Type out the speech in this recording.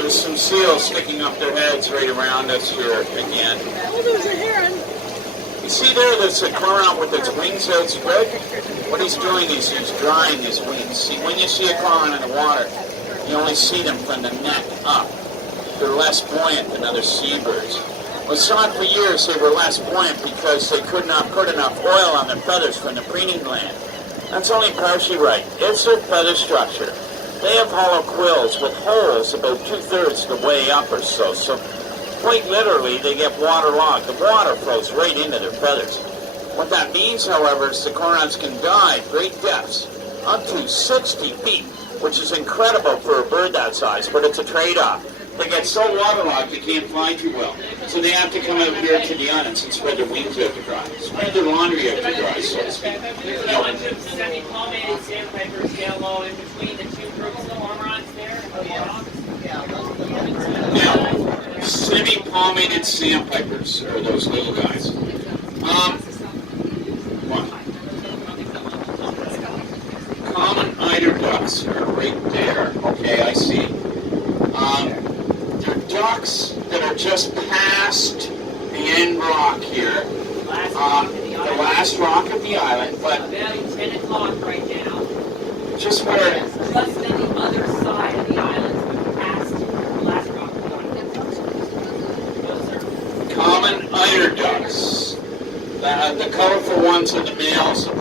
There's some seals sticking up their heads right around us here again. Oh, there's a heron. You see there's a cormorant with its wings outspread? What he's doing is he's drying his wings. See, when you see a cormorant in the water, you only see them from the neck up. They're less buoyant than other seabirds. We saw it for years they were less buoyant because they could not put enough oil on their feathers from the preening gland. That's only partially right. It's their feather structure. They have hollow quills with holes about 2/3 the way up or so. So quite literally, they get waterlogged. The water flows right into their feathers. What that means, however, is the cormorants can dive great depths, up to 60 feet, which is incredible for a bird that size, but it's a trade-off. They get so waterlogged they can't fly too well. So they have to come out here to the islands and spread their wings out to dry. Spread their laundry out to dry, so to speak. There's a bunch of semi-palmated sandpipers down low in between the two groups of cormorants there. Now, semi-palmated sandpipers are those little guys. Common eider ducks are right there. Okay, I see. They're ducks that are just past the end rock here. The last rock of the island, but About 10 o'clock right now. just where Just on the other side of the island, past the last rock. Those are common eider ducks. The colorful ones are the males, the